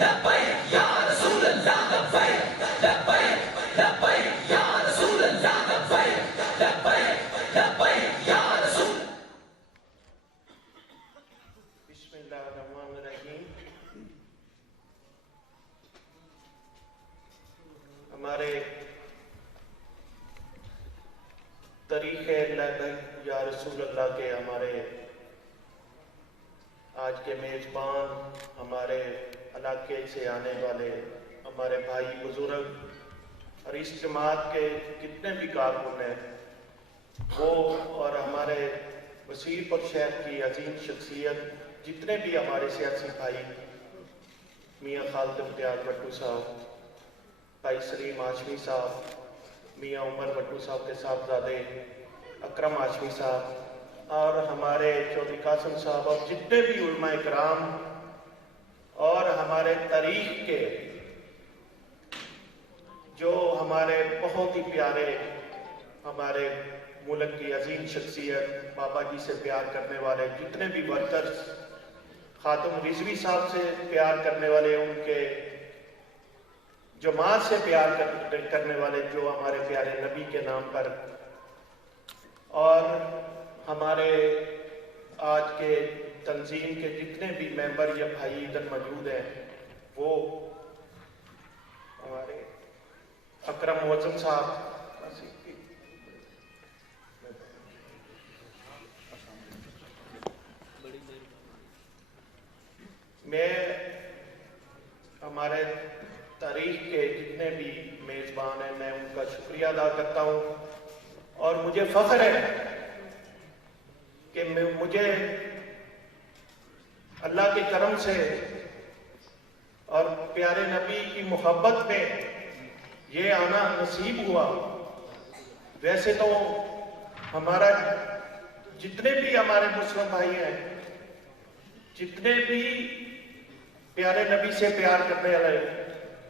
لبیک یا رسول اللہ لبیک لبیک لبیک یا رسول اللہ لبیک لبیک لبیک یا رسول بسم اللہ الرحمن الرحیم. ہمارے طریق لبیک یا رسول اللہ کے ہمارے آج کے میزبان، ہمارے علاقے سے آنے والے ہمارے بھائی بزرگ اور اس جماعت کے جتنے بھی کارکن ہیں وہ، اور ہمارے وسیع پر شہر کی عظیم شخصیت جتنے بھی ہمارے سیاسی بھائی، میاں خالد امتیاز بھٹو صاحب، بھائی سلیم ہاشمی صاحب، میاں عمر بھٹو صاحب کے صاحبزادے اکرم ہاشمی صاحب، اور ہمارے چودھری قاسم صاحب، اور جتنے بھی علماء کرام اور ہمارے تاریخ کے جو ہمارے بہت ہی پیارے ہمارے ملک کی عظیم شخصیت، بابا جی سے پیار کرنے والے جتنے بھی ورکرز، خاتم رضوی صاحب سے پیار کرنے والے، ان کے جماعت سے پیار کرنے والے جو ہمارے پیارے نبی کے نام پر، اور ہمارے آج کے تنظیم کے جتنے بھی ممبر یا بھائی ادھر موجود ہیں، وہ ہمارے اکرم معظم صاحب، میں ہمارے تاریخ کے جتنے بھی میزبان ہیں، میں ان کا شکریہ ادا کرتا ہوں، اور مجھے فخر ہے کہ مجھے اللہ کے کرم سے اور پیارے نبی کی محبت میں یہ آنا نصیب ہوا. ویسے تو ہمارا جتنے بھی ہمارے مسلم بھائی ہیں، جتنے بھی پیارے نبی سے پیار کرنے والے،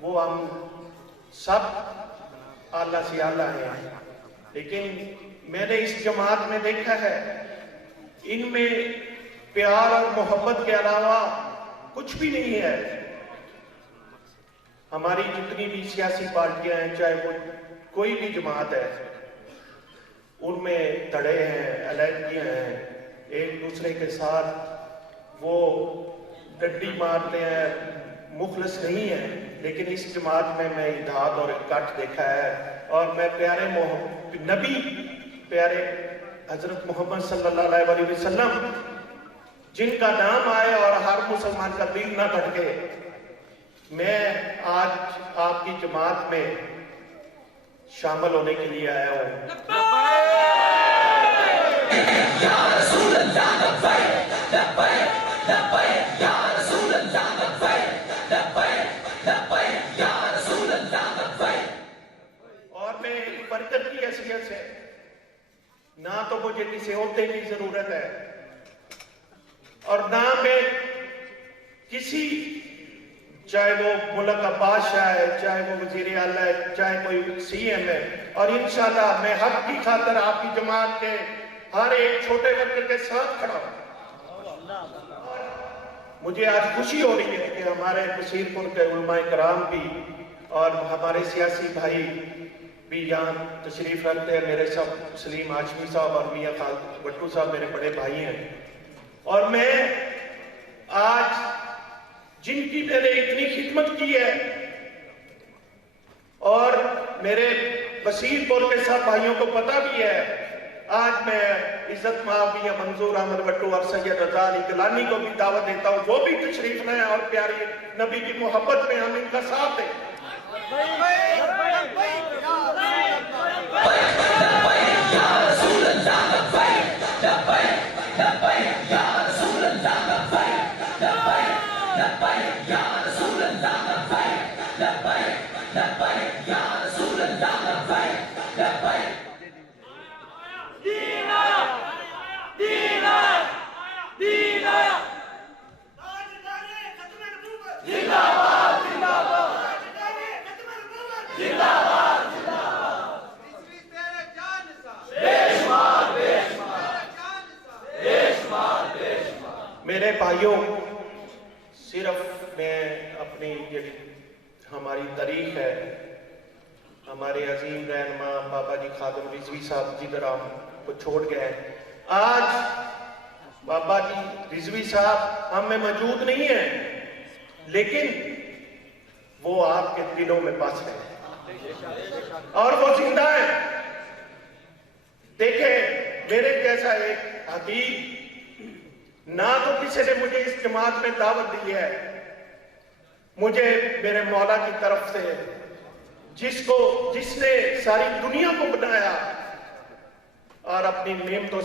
وہ ہم سب اعلیٰ سے اعلیٰ ہیں، لیکن میں نے اس جماعت میں دیکھا ہے ان میں پیار اور محبت کے علاوہ کچھ بھی نہیں ہے. ہماری جتنی بھی سیاسی پارٹیاں ہیں، چاہے وہ کوئی بھی جماعت ہے، ان میں دھڑے ہیں، علیحدگیاں ہیں، ایک دوسرے کے ساتھ وہ ڈنڈی مارتے ہیں، مخلص نہیں ہیں. لیکن اس جماعت میں اتحاد اور اکٹھ دیکھا ہے، اور میں پیارے نبی، پیارے حضرت محمد صلی اللہ علیہ وسلم جن کا نام آئے اور ہر مسلمان کا دل نہ بھٹکے، میں آج آپ کی جماعت میں شامل ہونے کے لیے آیا ہوں. یا رسول اللہ لبیک لبیک لبیک یا رسول اللہ لبیک لبیک لبیک یا رسول اللہ لبیک. اور میں ایک برکت کی حیثیت سے، نہ تو مجھے کسی عہدے کی ضرورت ہے، اور نہ میں کسی، چاہے وہ ملک کا بادشاہ ہے، چاہے وہ وزیر اعلیٰ ہے، چاہے کوئی سی ایم ہے، اور انشاءاللہ میں حق کی خاطر آپ کی جماعت کے ہر ایک چھوٹے ورکر کے ساتھ کھڑا ہوں. مجھے آج خوشی ہو رہی ہے کہ ہمارے بصیر پور کے علماء کرام بھی اور ہمارے سیاسی بھائی بھی یہاں تشریف رکھتے ہیں. میرے سب سلیم ہاشمی صاحب اور میاں خالد بھٹو صاحب میرے بڑے بھائی ہیں، اور میں آج جن کی میں نے اتنی خدمت کی ہے، اور میرے بصیر پور کے سب بھائیوں کو پتہ بھی ہے، آج میں عزت مآب میاں منظور احمد بھٹو اور سید رضا علی گیلانی کو بھی دعوت دیتا ہوں، وہ بھی تشریف لائیں اور پیاری نبی کی محبت میں ہم ان کا ساتھ دیں. یا رسول اللہ لبیک لبیک لبیک یا رسول اللہ لبیک لبیک لبیک یا رسول اللہ لبیک لبیک لبیک یا رسول اللہ لبیک لبیک. میرے بھائیوں، صرف میں میں اپنی یہ ہماری تاریخ ہے، ہمارے عظیم رہنما بابا جی خادم رضوی صاحب جدھر ہم کو چھوڑ گئے، آج بابا جی رضوی صاحب ہم میں موجود نہیں ہیں، لیکن وہ آپ کے دلوں میں بس رہے ہیں اور وہ زندہ ہیں۔ دیکھیں، میرے جیسا ایک حبیب نہ تو کسی نے مجھے اس جماعت میں دعوت دی ہے، مجھے میرے مولا کی طرف سے جس نے ساری دنیا کو بنایا اور اپنی نعمتوں سے